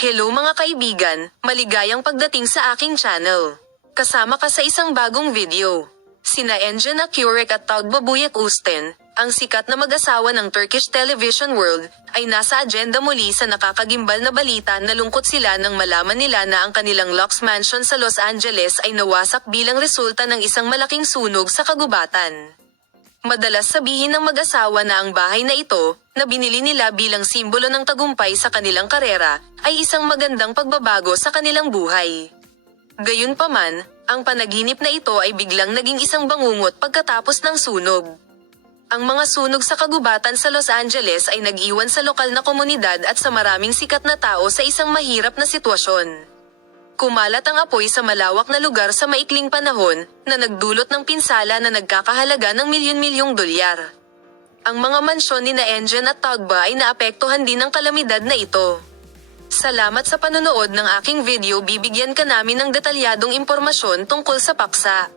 Hello mga kaibigan, maligayang pagdating sa aking channel. Kasama ka sa isang bagong video. Sina Engin Akyurek at Tagbabuyek Usten, ang sikat na mag-asawa ng Turkish television world, ay nasa agenda muli sa nakakagimbal na balita na lungkot sila nang malaman nila na ang kanilang Lux Mansion sa Los Angeles ay nawasak bilang resulta ng isang malaking sunog sa kagubatan. Madalas sabihin ng mag-asawa na ang bahay na ito, na binili nila bilang simbolo ng tagumpay sa kanilang karera, ay isang magandang pagbabago sa kanilang buhay. Gayunpaman, ang panaginip na ito ay biglang naging isang bangungot pagkatapos ng sunog. Ang mga sunog sa kagubatan sa Los Angeles ay nag-iwan sa lokal na komunidad at sa maraming sikat na tao sa isang mahirap na sitwasyon. Kumalat ang apoy sa malawak na lugar sa maikling panahon, na nagdulot ng pinsala na nagkakahalaga ng milyon-milyong dolyar. Ang mga mansyon ni Engin at Tagba ay naapektuhan din ng kalamidad na ito. Salamat sa panonood ng aking video. Bibigyan ka namin ng detalyadong impormasyon tungkol sa paksa.